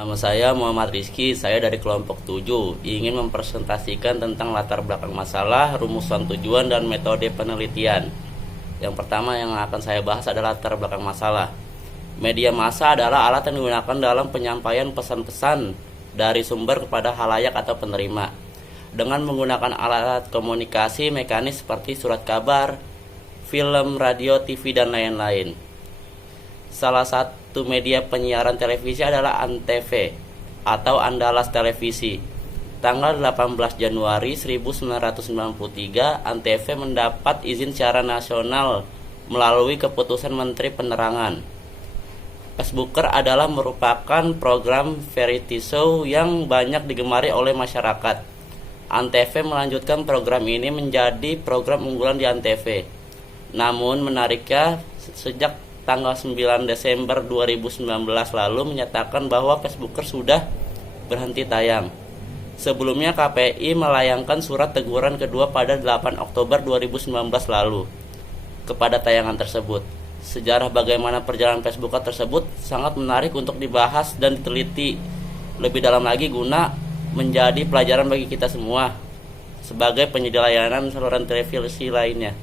Nama saya Muhammad Rizky, saya dari kelompok 7, ingin mempresentasikan tentang latar belakang masalah, rumusan tujuan, dan metode penelitian. Yang pertama yang akan saya bahas adalah latar belakang masalah. Media massa adalah alat yang digunakan dalam penyampaian pesan-pesan dari sumber kepada halayak atau penerima. Dengan menggunakan alat komunikasi mekanis seperti surat kabar, film, radio, TV, dan lain-lain. Salah satu media penyiaran televisi adalah ANTV atau Andalas Televisi. Tanggal 18 Januari 1993, ANTV mendapat izin secara nasional melalui keputusan Menteri Penerangan. Facebooker adalah merupakan program variety show yang banyak digemari oleh masyarakat. ANTV melanjutkan program ini menjadi program unggulan di ANTV. Namun menariknya, sejak tanggal 9 Desember 2019 lalu menyatakan bahwa Facebooker sudah berhenti tayang. Sebelumnya KPI melayangkan surat teguran kedua pada 8 Oktober 2019 lalu kepada tayangan tersebut. Sejarah bagaimana perjalanan Facebooker tersebut sangat menarik untuk dibahas dan diteliti lebih dalam lagi guna menjadi pelajaran bagi kita semua sebagai penyedia layanan saluran televisi lainnya.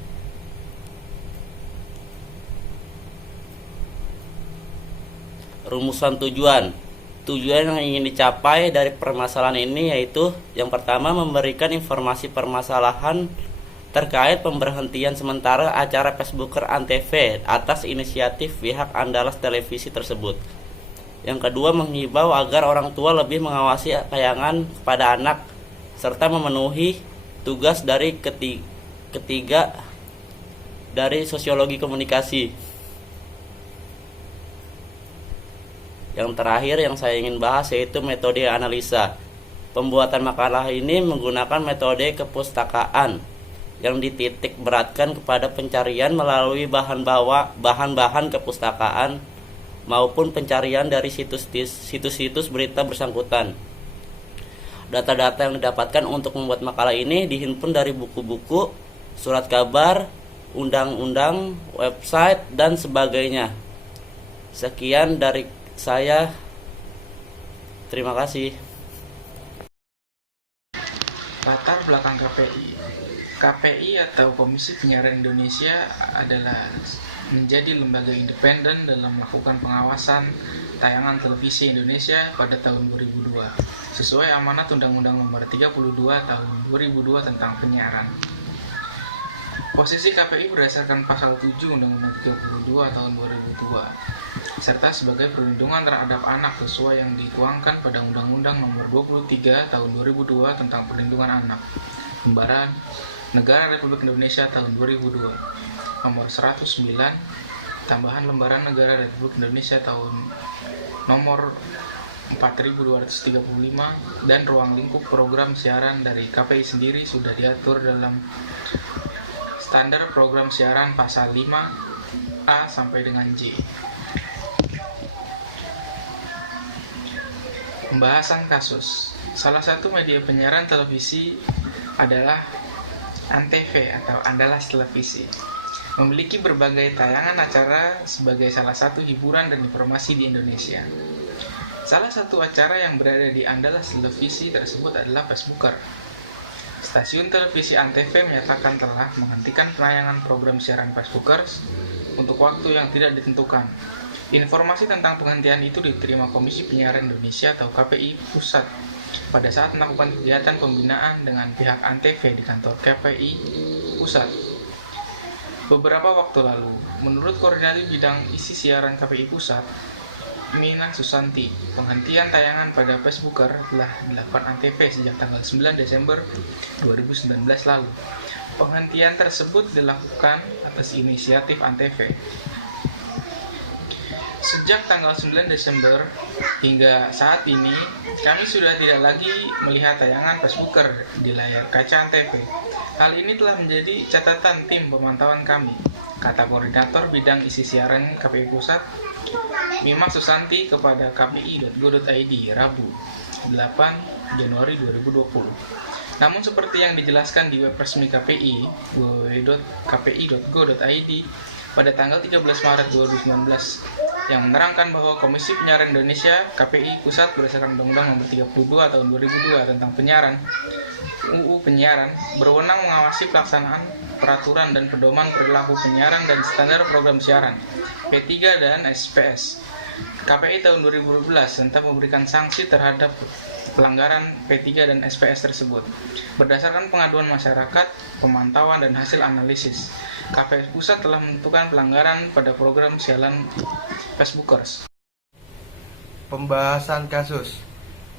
Rumusan tujuan yang ingin dicapai dari permasalahan ini yaitu yang pertama, memberikan informasi permasalahan terkait pemberhentian sementara acara Facebooker ANTV atas inisiatif pihak Andalas Televisi tersebut. Yang kedua, menghimbau agar orang tua lebih mengawasi tayangan kepada anak serta memenuhi tugas dari ketiga dari sosiologi komunikasi. Yang terakhir yang saya ingin bahas yaitu metode analisa. Pembuatan makalah ini menggunakan metode kepustakaan yang dititik beratkan kepada pencarian melalui bahan-bahan kepustakaan maupun pencarian dari situs-situs berita bersangkutan. Data-data yang didapatkan untuk membuat makalah ini dihimpun dari buku-buku, surat kabar, undang-undang, website, dan sebagainya. Sekian dari saya, terima kasih. Latar belakang KPI. KPI atau Komisi Penyiaran Indonesia adalah menjadi lembaga independen dalam melakukan pengawasan tayangan televisi Indonesia pada tahun 2002 sesuai amanat Undang-Undang Nomor 32 Tahun 2002 tentang penyiaran. Posisi KPI berdasarkan pasal 7 Undang-Undang 32 Tahun 2002 serta sebagai perlindungan terhadap anak sesuai yang dituangkan pada Undang-Undang Nomor 23 Tahun 2002 tentang Perlindungan Anak, Lembaran Negara Republik Indonesia Tahun 2002, Nomor 109, Tambahan Lembaran Negara Republik Indonesia Tahun Nomor 4235, dan ruang lingkup program siaran dari KPI sendiri sudah diatur dalam Standar Program Siaran Pasal 5A sampai dengan J. Pembahasan kasus. Salah satu media penyiaran televisi adalah ANTV atau Andalas Televisi. Memiliki berbagai tayangan acara sebagai salah satu hiburan dan informasi di Indonesia. Salah satu acara yang berada di Andalas Televisi tersebut adalah Facebooker. Stasiun televisi ANTV menyatakan telah menghentikan penayangan program siaran Facebookers untuk waktu yang tidak ditentukan. Informasi tentang penghentian itu diterima Komisi Penyiaran Indonesia atau KPI Pusat pada saat melakukan kegiatan pembinaan dengan pihak ANTV di kantor KPI Pusat beberapa waktu lalu. Menurut Koordinator Bidang Isi Siaran KPI Pusat, Mina Susanti, penghentian tayangan pada Facebooker telah dilakukan ANTV sejak tanggal 9 Desember 2019 lalu. Penghentian tersebut dilakukan atas inisiatif ANTV. Sejak tanggal 9 Desember hingga saat ini, kami sudah tidak lagi melihat tayangan Facebooker di layar kaca ANTV. Hal ini telah menjadi catatan tim pemantauan kami, kata Koordinator Bidang Isi Siaran KPI Pusat, Mima Susanti kepada kpi.go.id Rabu 8 Januari 2020. Namun seperti yang dijelaskan di web resmi KPI, www.kpi.go.id, pada tanggal 13 Maret 2019, yang menerangkan bahwa Komisi Penyiaran Indonesia KPI Pusat berdasarkan Undang-Undang Nomor 32 Tahun 2002 tentang Penyiaran UU Penyiaran berwenang mengawasi pelaksanaan peraturan dan pedoman perilaku penyiaran dan standar program siaran P3 dan SPS KPI tahun 2012 serta memberikan sanksi terhadap pelanggaran P3 dan SPS tersebut. Berdasarkan pengaduan masyarakat, pemantauan dan hasil analisis, KPI Pusat telah menentukan pelanggaran pada program siaran Facebookers. Pembahasan kasus,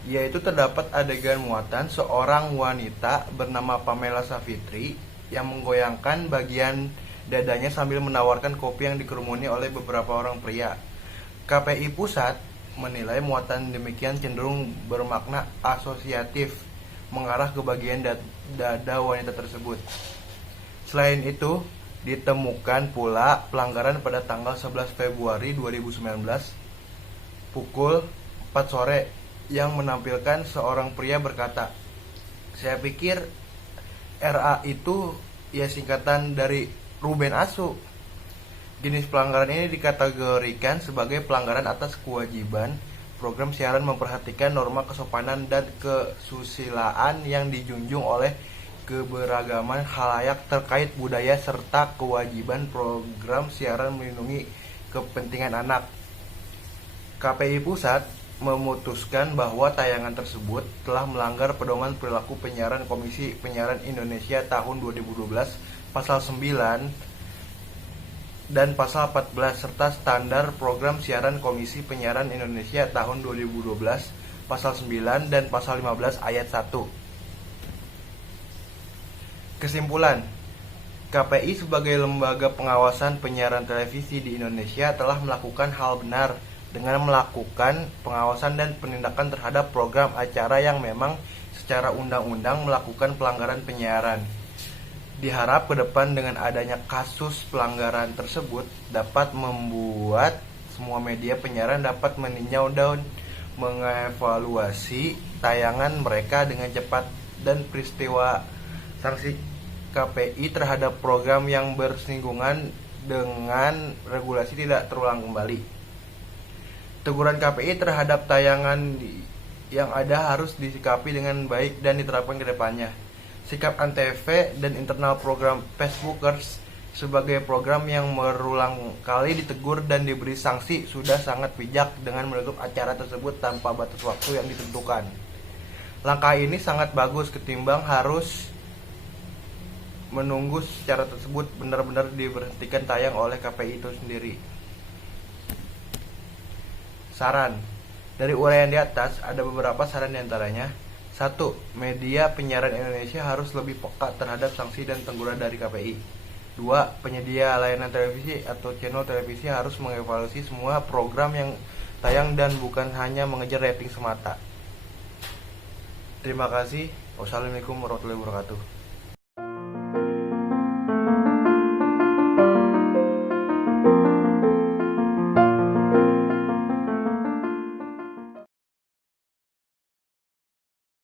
yaitu terdapat adegan muatan seorang wanita bernama Pamela Savitri yang menggoyangkan bagian dadanya sambil menawarkan kopi yang dikerumuni oleh beberapa orang pria. KPI Pusat menilai muatan demikian cenderung bermakna asosiatif mengarah ke bagian dada wanita tersebut. Selain itu, ditemukan pula pelanggaran pada tanggal 11 Februari 2019 pukul 4 sore yang menampilkan seorang pria berkata, "Saya pikir RA itu ya singkatan dari Ruben Asu." Jenis pelanggaran ini dikategorikan sebagai pelanggaran atas kewajiban program siaran memperhatikan norma kesopanan dan kesusilaan yang dijunjung oleh keberagaman khalayak terkait budaya serta kewajiban program siaran melindungi kepentingan anak. KPI Pusat memutuskan bahwa tayangan tersebut telah melanggar pedoman perilaku penyiaran Komisi Penyiaran Indonesia tahun 2012 pasal 9 dan pasal 14 serta standar program siaran Komisi Penyiaran Indonesia tahun 2012 pasal 9 dan pasal 15 ayat 1. Kesimpulan, KPI sebagai lembaga pengawasan penyiaran televisi di Indonesia telah melakukan hal benar dengan melakukan pengawasan dan penindakan terhadap program acara yang memang secara undang-undang melakukan pelanggaran penyiaran. Diharap ke depan dengan adanya kasus pelanggaran tersebut dapat membuat semua media penyiaran dapat meninjau dan mengevaluasi tayangan mereka dengan cepat dan peristiwa sanksi KPI terhadap program yang bersinggungan dengan regulasi tidak terulang kembali. Teguran KPI terhadap tayangan yang ada harus disikapi dengan baik dan diterapkan ke depannya. Sikap Antv dan internal program Facebookers sebagai program yang berulang kali ditegur dan diberi sanksi sudah sangat bijak dengan menutup acara tersebut tanpa batas waktu yang ditentukan. Langkah ini sangat bagus ketimbang harus menunggu secara tersebut benar-benar diberhentikan tayang oleh KPI itu sendiri. Saran. Dari uraian di atas ada beberapa saran diantaranya. 1. Media penyiaran Indonesia harus lebih peka terhadap sanksi dan teguran dari KPI. 2. Penyedia layanan televisi atau channel televisi harus mengevaluasi semua program yang tayang dan bukan hanya mengejar rating semata. Terima kasih. Wassalamualaikum warahmatullahi wabarakatuh.